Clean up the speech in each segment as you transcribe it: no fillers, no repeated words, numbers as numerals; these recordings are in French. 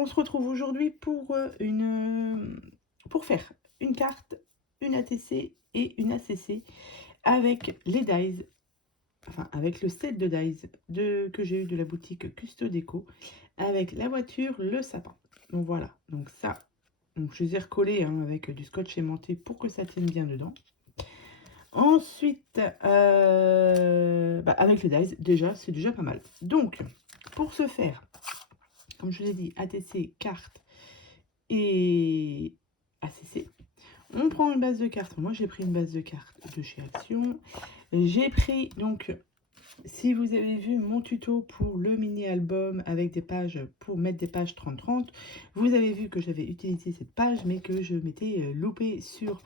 on se retrouve aujourd'hui pour faire une carte, une ATC et une ACC avec les dies, enfin avec le set de dies que j'ai eu de la boutique Custo Déco, avec la voiture, le sapin. Donc voilà, donc ça, donc je les ai recollés avec du scotch aimanté pour que ça tienne bien dedans. Ensuite, avec les dies, déjà, c'est déjà pas mal. Donc, pour ce faire, comme je l'ai dit, ATC, carte et ACC, on prend une base de cartes. Moi, j'ai pris une base de cartes de chez Action. J'ai pris, donc, si vous avez vu mon tuto pour le mini-album avec des pages, pour mettre des pages 30-30, vous avez vu que j'avais utilisé cette page, mais que je m'étais loupé sur,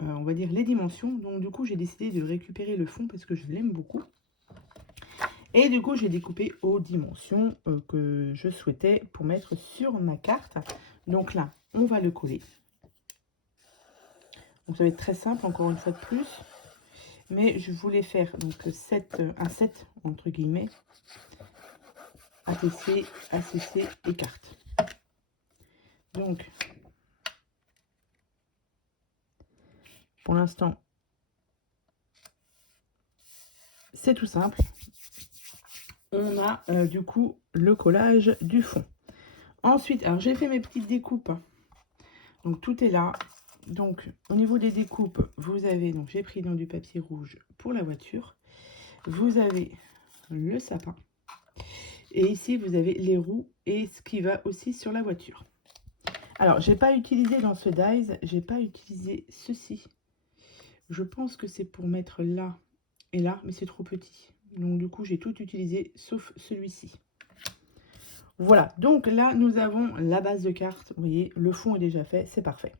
on va dire, les dimensions. Donc, du coup, j'ai décidé de récupérer le fond parce que je l'aime beaucoup. Et du coup, j'ai découpé aux dimensions que je souhaitais pour mettre sur ma carte. Donc là, on va le coller. Donc ça va être très simple, encore une fois de plus. Mais je voulais faire donc un set, entre guillemets, ATC, ACC et carte. Donc, pour l'instant, c'est tout simple. On a du coup le collage du fond. Ensuite, alors j'ai fait mes petites découpes. Donc tout est là. Donc au niveau des découpes, vous avez, donc j'ai pris dans du papier rouge pour la voiture. Vous avez le sapin. Et ici, vous avez les roues et ce qui va aussi sur la voiture. Alors, j'ai pas utilisé dans ce dies, j'ai pas utilisé ceci. Je pense que c'est pour mettre là et là, mais c'est trop petit. Donc du coup, j'ai tout utilisé sauf celui-ci. Voilà, donc là, nous avons la base de carte. Vous voyez, le fond est déjà fait, c'est parfait.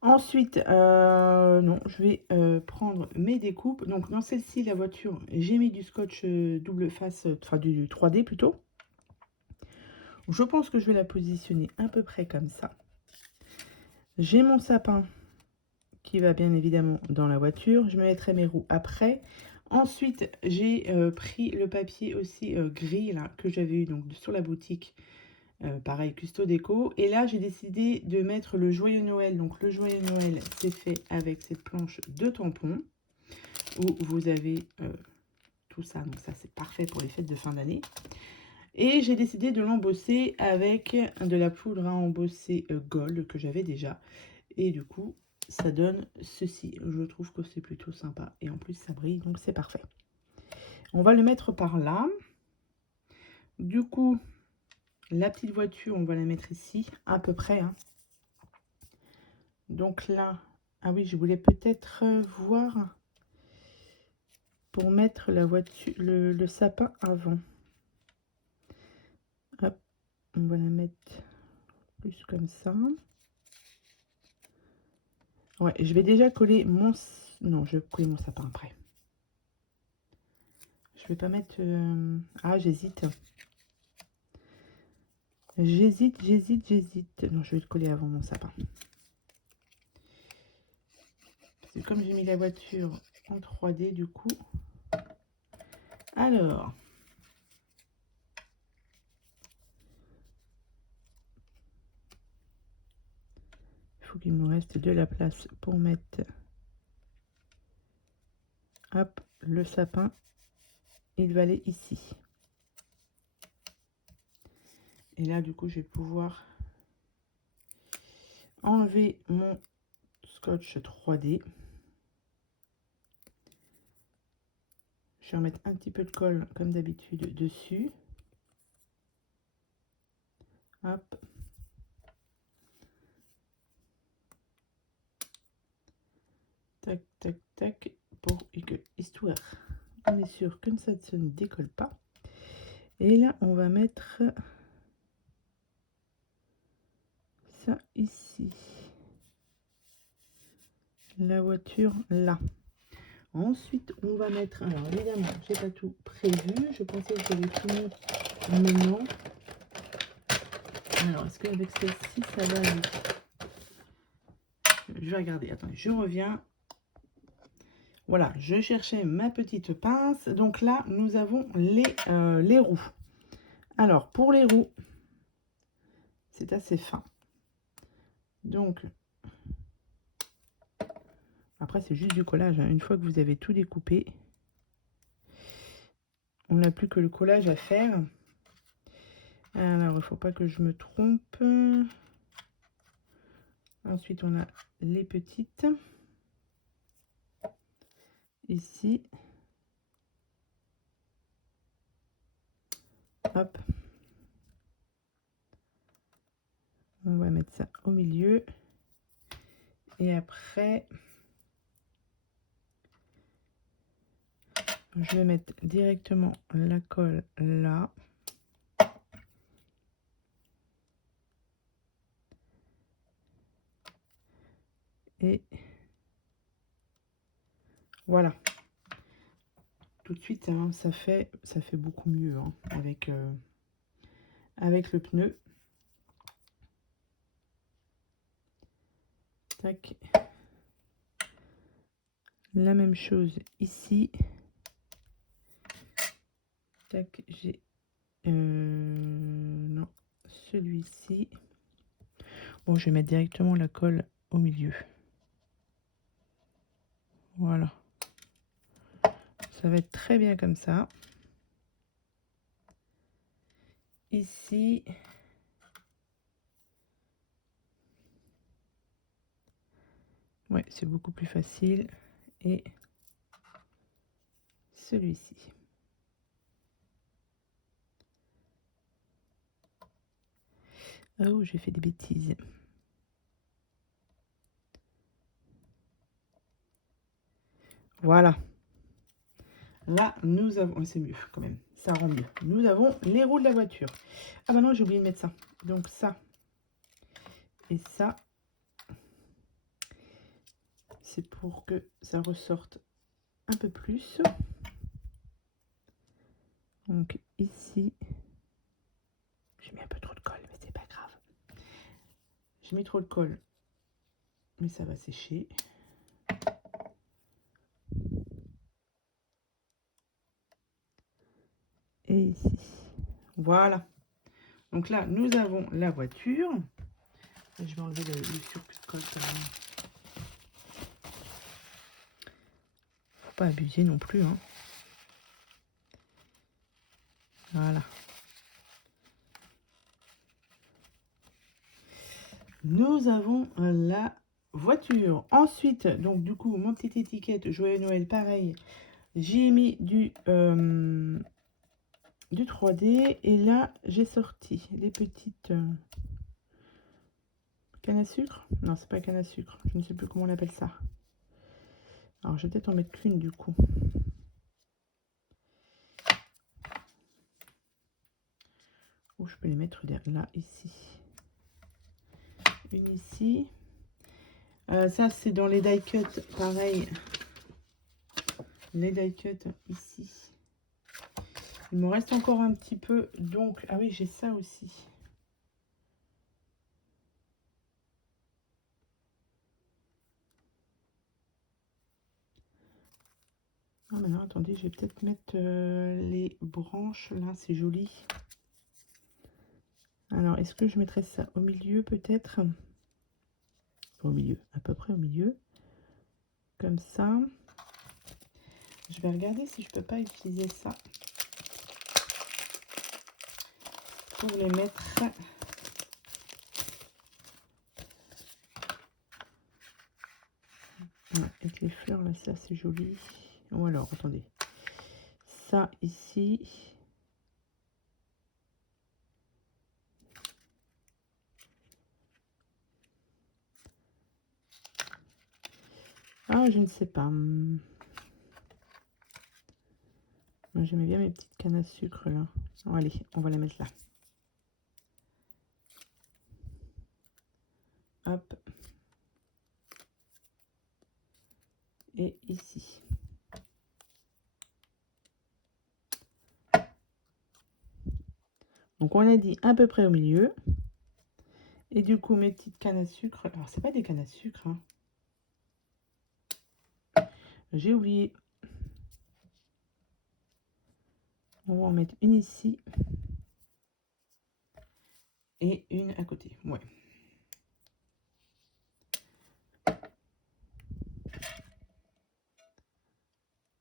Ensuite, non, je vais prendre mes découpes. Donc dans celle-ci, la voiture, j'ai mis du scotch double face, enfin du 3D plutôt. Je pense que je vais la positionner à peu près comme ça. J'ai mon sapin qui va bien évidemment dans la voiture. Je me mettrai mes roues après. Ensuite, j'ai pris le papier aussi gris là, que j'avais eu donc, sur la boutique. Pareil, Custo Déco. Et là, j'ai décidé de mettre le joyeux Noël. Donc, le joyeux Noël, c'est fait avec cette planche de tampons où vous avez tout ça. Donc, ça, c'est parfait pour les fêtes de fin d'année. Et j'ai décidé de l'embosser avec de la poudre à embosser gold que j'avais déjà. Et du coup, ça donne ceci. Je trouve que c'est plutôt sympa. Et en plus, ça brille, donc c'est parfait. On va le mettre par là. Du coup, la petite voiture, on va la mettre ici, à peu près. Donc là, ah oui, je voulais peut-être voir pour mettre la voiture, le sapin avant. Hop, on va la mettre plus comme ça. Ouais, je vais déjà coller mon... Non, je vais coller mon sapin après. Je vais pas mettre... Ah, j'hésite. J'hésite. Non, je vais le coller avant mon sapin. Parce que comme j'ai mis la voiture en 3D, du coup... Alors... Il faut qu'il me reste de la place pour mettre... Hop, le sapin. Il va aller ici. Et là, du coup, je vais pouvoir enlever mon scotch 3D. Je vais remettre un petit peu de colle, comme d'habitude, dessus. Hop. Tac, tac, tac. Pour que, histoire, on est sûr que ça ne décolle pas. Et là, on va mettre ça ici. La voiture là. Ensuite, on va mettre... Alors, évidemment, j'ai pas tout prévu. Je pensais que j'allais finir maintenant. Alors, est-ce qu'avec celle-ci, ça va aller? Je vais regarder. Attendez, je reviens. Voilà, je cherchais ma petite pince. Donc là, nous avons les roues. Alors, pour les roues, c'est assez fin. Donc, après, c'est juste du collage, hein. Une fois que vous avez tout découpé, on n'a plus que le collage à faire. Alors, il ne faut pas que je me trompe. Ensuite, on a les petites. Ici. Hop. On va mettre ça au milieu. Et après, je vais mettre directement la colle là. Et voilà. Tout de suite, hein, ça fait beaucoup mieux, hein, avec le pneu. Tac. La même chose ici. Tac, j'ai non, celui-ci. Bon, je vais mettre directement la colle au milieu. Voilà. Ça va être très bien comme ça. Ici. Ouais, c'est beaucoup plus facile. Et celui-ci. Oh, j'ai fait des bêtises. Voilà. Là, nous avons... Oh, c'est mieux quand même. Ça rend mieux. Nous avons les roues de la voiture. Ah bah non, j'ai oublié de mettre ça. Donc ça et ça. C'est pour que ça ressorte un peu plus. Donc ici. J'ai mis un peu trop de colle, mais c'est pas grave. J'ai mis trop de colle. Mais ça va sécher. Et ici. Voilà. Donc là, nous avons la voiture. Je vais enlever le surplus de colle quand même. Faut pas abuser non plus, hein. Voilà. Nous avons la voiture. Ensuite, donc du coup, mon petite étiquette Joyeux Noël, pareil. J'ai mis du 3D. Et là, j'ai sorti les petites cannes à sucre. Non, c'est pas canne à sucre. Je ne sais plus comment on appelle ça. Alors, je vais peut-être en mettre qu'une du coup. Ou je peux les mettre là, ici. Une ici. Ça, c'est dans les die cut, pareil. Les die cut ici. Il me reste encore un petit peu, donc... Ah oui, j'ai ça aussi. Ah, mais non, attendez, je vais peut-être mettre les branches, là, c'est joli. Alors, est-ce que je mettrais ça au milieu, peut-être? Au milieu, à peu près au milieu. Comme ça. Je vais regarder si je peux pas utiliser ça pour les mettre... Avec les fleurs, là, ça, c'est joli. Ou alors, attendez. Ça, ici. Ah, je ne sais pas. Moi, j'aimais bien mes petites cannes à sucre, là. Bon, allez, on va la mettre là. Hop. Et ici. Donc, on a dit à peu près au milieu. Et du coup, mes petites cannes à sucre. Alors, c'est pas des cannes à sucre, hein. J'ai oublié. On va en mettre une ici. et une à côté. Ouais.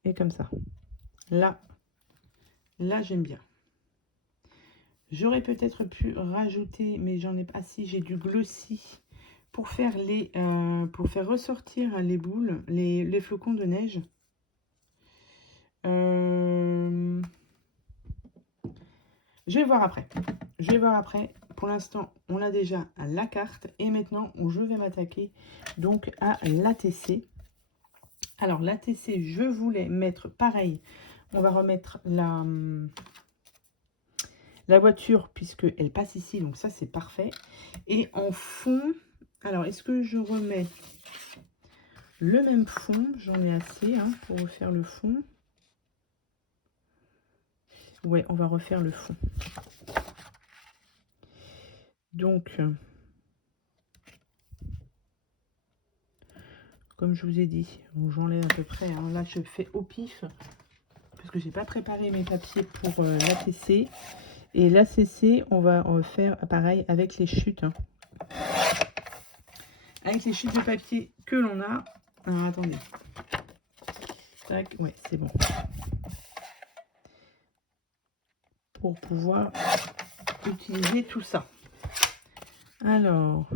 Et comme ça. Là j'aime bien. J'aurais peut-être pu rajouter, mais j'en ai pas. Ah, si, j'ai du glossy pour faire pour faire ressortir les boules, les flocons de neige. Je vais voir après. Je vais voir après. Pour l'instant, on a déjà la carte. Et maintenant, je vais m'attaquer donc à l'ATC. Alors, l'ATC, je voulais mettre pareil. On va remettre la voiture puisqu'elle passe ici. Donc ça, c'est parfait. Et en fond, alors, est-ce que je remets le même fond? J'en ai assez hein, pour refaire le fond. Ouais, on va refaire le fond. Donc, comme je vous ai dit, j'enlève à peu près. Hein, là, je fais au pif parce que j'ai pas préparé mes papiers pour l'ATC. Et l'ACC, on va faire pareil avec les chutes. Hein. Avec les chutes de papier que l'on a. Alors, attendez. Tac, ouais, c'est bon. Pour pouvoir utiliser tout ça. Alors,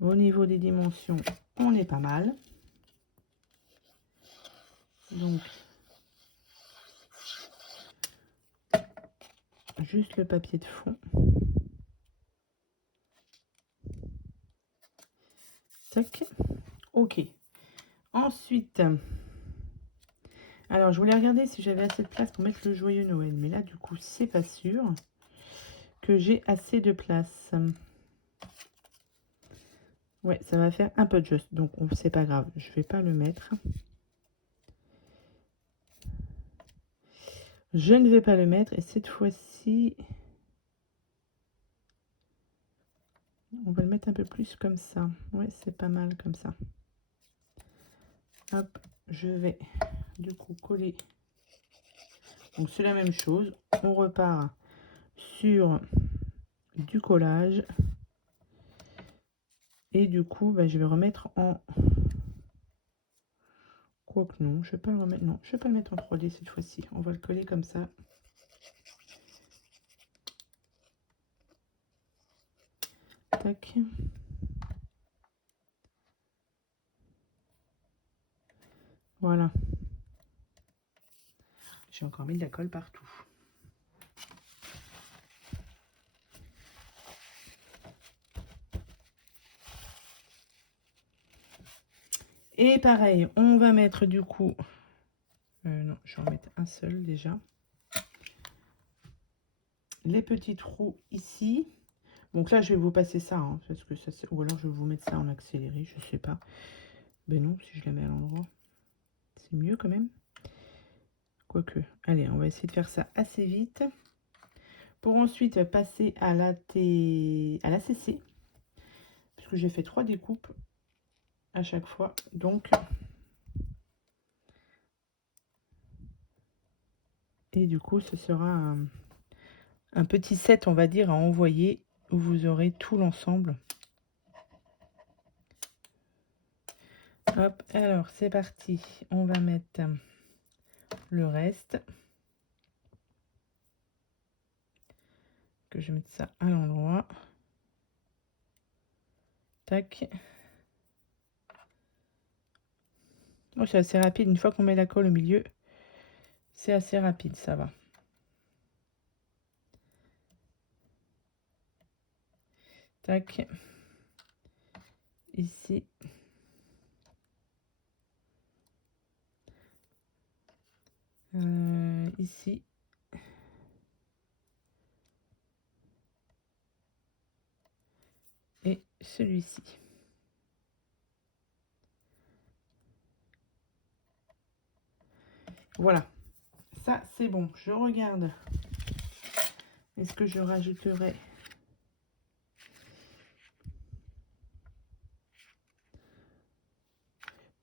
au niveau des dimensions, on est pas mal. Donc, juste le papier de fond. Tac. Ok. Ensuite, alors je voulais regarder si j'avais assez de place pour mettre le joyeux Noël. Mais là, du coup, c'est pas sûr que j'ai assez de place. Ouais, ça va faire un peu de juste. Donc, c'est pas grave. Je vais pas le mettre. Je ne vais pas le mettre. Et cette fois-ci, on va le mettre un peu plus comme ça. Ouais, c'est pas mal comme ça. Hop, je vais du coup coller. Donc, c'est la même chose. On repart sur du collage. Et du coup, bah, je vais remettre en... Quoique non, je vais pas le remettre. Non, je vais pas le mettre en 3D cette fois-ci. On va le coller comme ça. Tac. Voilà. J'ai encore mis de la colle partout. Et pareil, on va mettre du coup... non, je vais en mettre un seul déjà. Les petits trous ici. Donc là, je vais vous passer ça. Hein, parce que ça ou alors je vais vous mettre ça en accéléré, je sais pas. Ben non, si je la mets à l'endroit. C'est mieux quand même. Quoique. Allez, on va essayer de faire ça assez vite. Pour ensuite passer à la CC. Puisque j'ai fait 3 découpes à chaque fois. Donc... Et du coup, ce sera un petit set, on va dire, à envoyer où vous aurez tout l'ensemble. Hop, alors c'est parti. On va mettre le reste. Que je mette ça à l'endroit. Tac. Oh, c'est assez rapide. Une fois qu'on met la colle au milieu, c'est assez rapide, ça va. Tac. Ici. Ici. Et celui-ci. Voilà. Ça, c'est bon. Je regarde. Est-ce que je rajouterai...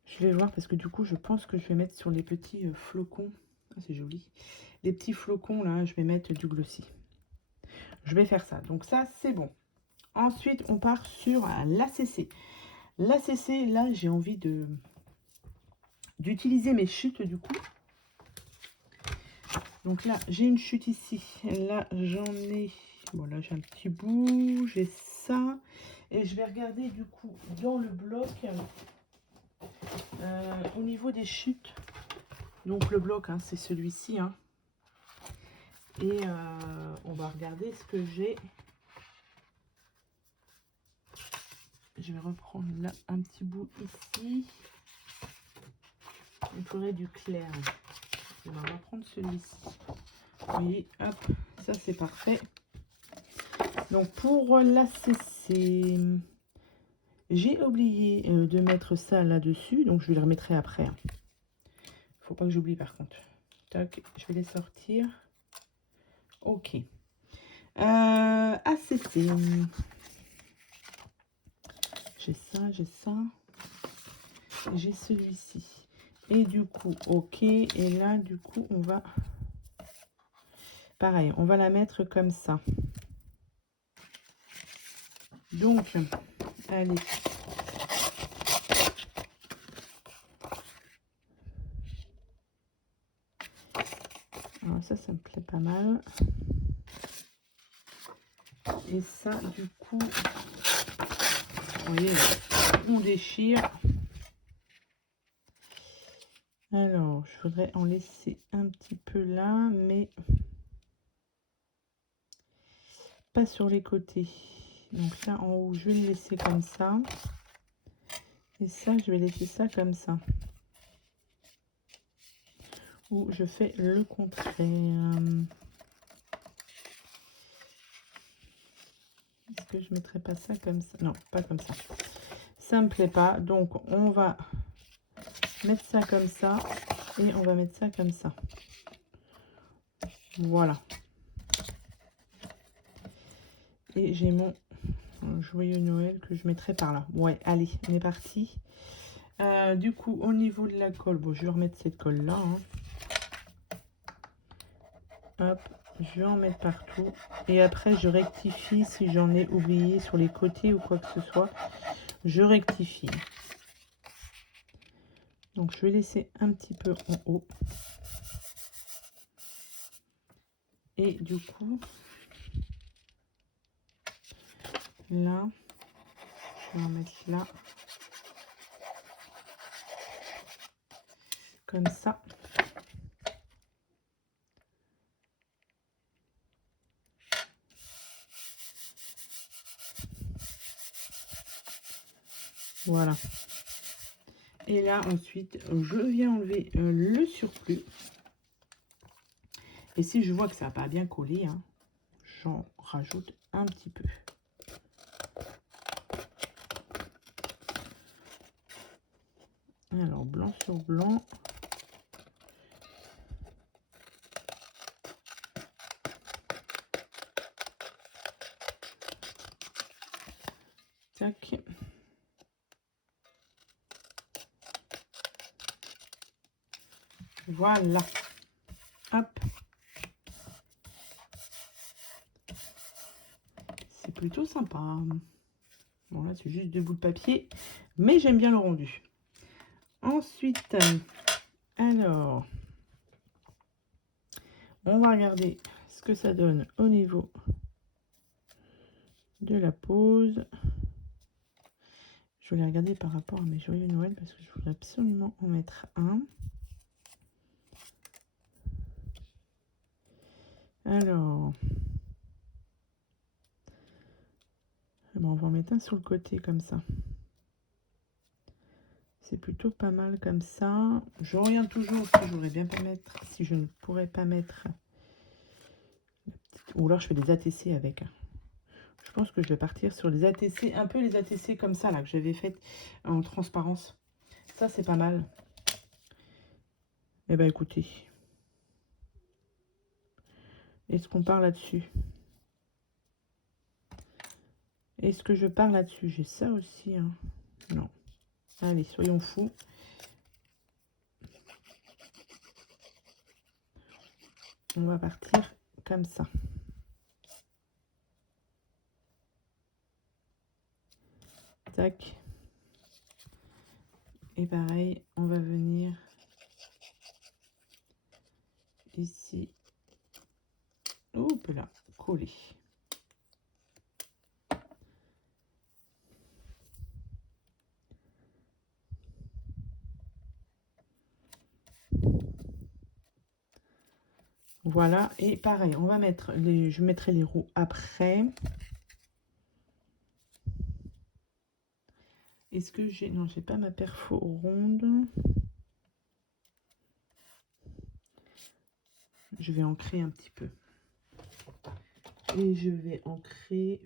Je vais voir parce que du coup, je pense que je vais mettre sur les petits flocons. Ah, c'est joli. Les petits flocons, là, je vais mettre du glossy. Je vais faire ça. Donc ça, c'est bon. Ensuite, on part sur l'ACC. L'ACC, là, j'ai envie d'utiliser mes chutes du coup. Donc là, j'ai une chute ici. Là, j'en ai... Bon, là, j'ai un petit bout. J'ai ça. Et je vais regarder du coup dans le bloc au niveau des chutes. Donc le bloc, hein, c'est celui-ci. Hein. Et on va regarder ce que j'ai. Je vais reprendre là un petit bout ici. Il faudrait du clair. On va reprendre celui-ci. Vous voyez, hop, ça c'est parfait. Donc pour l'ACC, j'ai oublié de mettre ça là-dessus. Donc je le remettrai après. Faut pas que j'oublie par contre. Tac, je vais les sortir. Ok. ACC. J'ai ça, j'ai celui-ci. Et du coup, ok. Et là, du coup, on va... Pareil, on va la mettre comme ça. Donc, allez. Alors ça me plaît pas mal. Et ça, du coup, vous voyez, on déchire. Alors, je voudrais en laisser un petit peu là, mais pas sur les côtés. Donc là, en haut, je vais le laisser comme ça. Et ça, je vais laisser ça comme ça. Ou je fais le contraire. Est-ce que je mettrai pas ça comme ça? Non, pas comme ça. Ça me plaît pas. Donc, on va mettre ça comme ça. Et on va mettre ça comme ça. Voilà. Et j'ai mon joyeux Noël que je mettrai par là. Ouais, allez, on est parti. Du coup, au niveau de la colle, bon, je vais remettre cette colle là. Hein. Hop, je vais en mettre partout. Et après, je rectifie si j'en ai oublié sur les côtés ou quoi que ce soit. Je rectifie. Donc, je vais laisser un petit peu en haut. Et du coup, là, je vais en mettre là. Comme ça. Voilà. Et là, ensuite, je viens enlever le surplus. Et si je vois que ça n'a pas bien collé, hein, j'en rajoute un petit peu. Alors, blanc sur blanc. Tac. Voilà. Hop. C'est plutôt sympa. Bon, là, c'est juste 2 bouts de papier. Mais j'aime bien le rendu. Ensuite, alors, on va regarder ce que ça donne au niveau de la pose. Je vais regarder par rapport à mes joyeux Noël parce que je voudrais absolument en mettre un. Alors, bon, on va en mettre un sur le côté comme ça. C'est plutôt pas mal comme ça. Je regarde toujours si je voudrais bien pas mettre, si je ne pourrais pas mettre. Ou alors je fais des ATC avec. Je pense que je vais partir sur les ATC, un peu les ATC comme ça là que j'avais fait en transparence. Ça c'est pas mal. Eh ben écoutez, est-ce qu'on part là-dessus? Est-ce que je pars là-dessus? J'ai ça aussi. Hein. Non. Allez, soyons fous. On va partir comme ça. Tac. Et pareil, on va venir ici. Hop là, coller. Voilà, et pareil, on va mettre les, je mettrai les roues après. Est-ce que j'ai, non, j'ai pas ma perfo ronde. Je vais ancrer un petit peu. Et je vais ancrer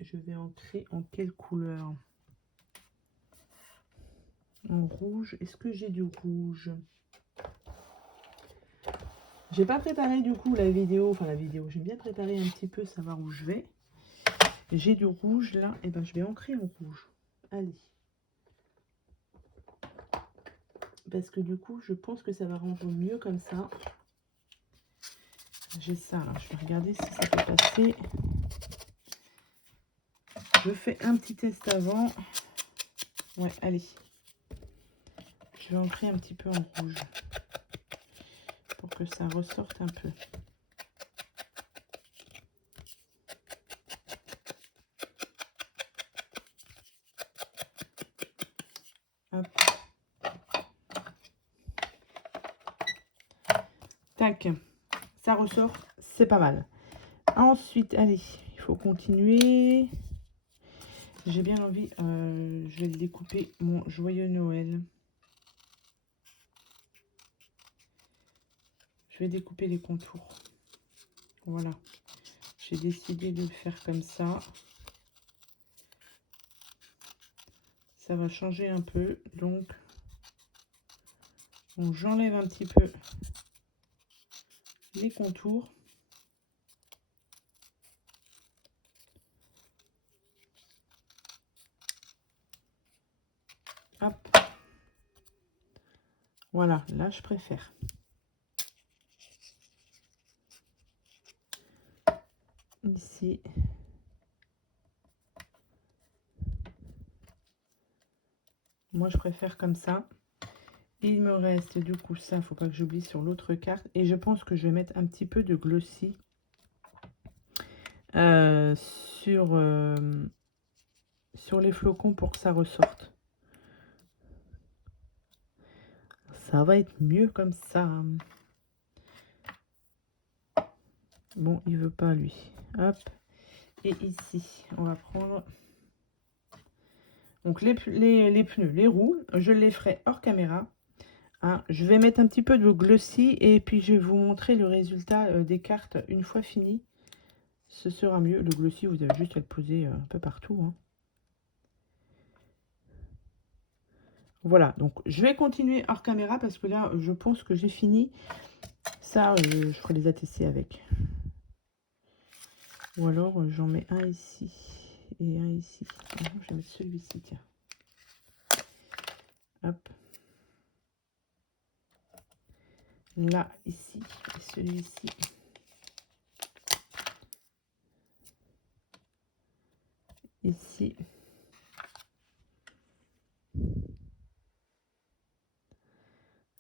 en quelle couleur? En rouge. Est-ce que j'ai du rouge? J'ai pas préparé du coup la vidéo, j'aime bien préparer un petit peu, savoir où je vais. J'ai du rouge là, et ben je vais ancrer en rouge. Allez. Parce que du coup, je pense que ça va rendre mieux comme ça. J'ai ça là, je vais regarder si ça peut passer. Je fais un petit test avant. Ouais, allez. Je vais ancrer un petit peu en rouge pour que ça ressorte un peu. Hop. Tac, ça ressort, c'est pas mal. Ensuite, allez, il faut continuer. J'ai bien envie, je vais découper mon joyeux Noël. Je vais découper les contours. Voilà. J'ai décidé de le faire comme ça. Ça va changer un peu. Donc, j'enlève un petit peu les contours. Hop. Voilà, là, je préfère. Ici. Moi, je préfère comme ça. Il me reste du coup ça, faut pas que j'oublie sur l'autre carte. Et je pense que je vais mettre un petit peu de glossy sur les flocons pour que ça ressorte. Ça va être mieux comme ça. Bon, il veut pas lui. Hop. Et ici, on va prendre donc les pneus, les roues. Je les ferai hors caméra. Hein. Je vais mettre un petit peu de glossy et puis je vais vous montrer le résultat des cartes une fois fini. Ce sera mieux. Le glossy, vous avez juste à le poser un peu partout. Hein. Voilà, donc je vais continuer hors caméra parce que là, je pense que j'ai fini. Ça, je ferai les ATC avec. Ou alors, j'en mets un ici et un ici. Je vais mettre celui-ci, tiens. Hop. Là, ici, et celui-ci. Ici.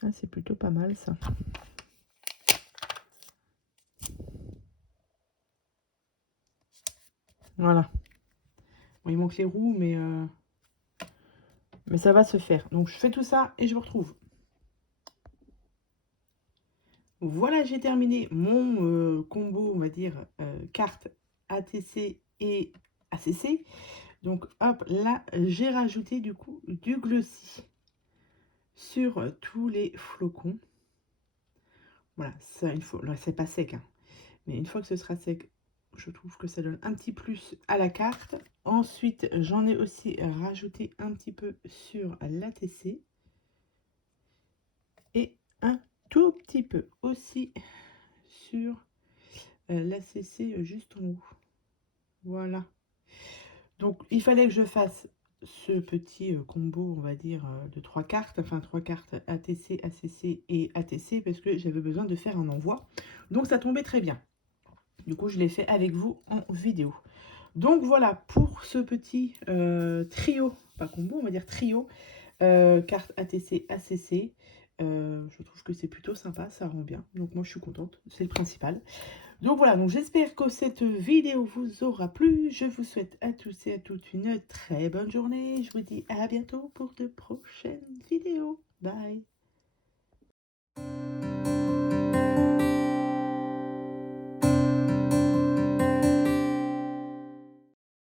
Ah, c'est plutôt pas mal, ça. Voilà. Bon, il manque les roues, mais ça va se faire. Donc, je fais tout ça et je vous retrouve. Voilà, j'ai terminé mon combo, on va dire, carte ATC et ACC. Donc, hop, là, j'ai rajouté du coup du glossy sur tous les flocons. Voilà, ça, il faut. Là, c'est pas sec, hein, mais une fois que ce sera sec, je trouve que ça donne un petit plus à la carte. Ensuite, j'en ai aussi rajouté un petit peu sur l'ATC et un tout petit peu aussi sur l'ACC juste en haut. Voilà. Donc, il fallait que je fasse ce petit combo, on va dire, de 3 cartes. Enfin, 3 cartes ATC, ACC et ATC parce que j'avais besoin de faire un envoi. Donc, ça tombait très bien. Du coup, je l'ai fait avec vous en vidéo. Donc voilà pour ce petit trio, pas combo, on va dire trio, carte ATC, ACC. Je trouve que c'est plutôt sympa, ça rend bien. Donc moi je suis contente, c'est le principal. Donc voilà, donc j'espère que cette vidéo vous aura plu. Je vous souhaite à tous et à toutes une très bonne journée. Je vous dis à bientôt pour de prochaines vidéos. Bye!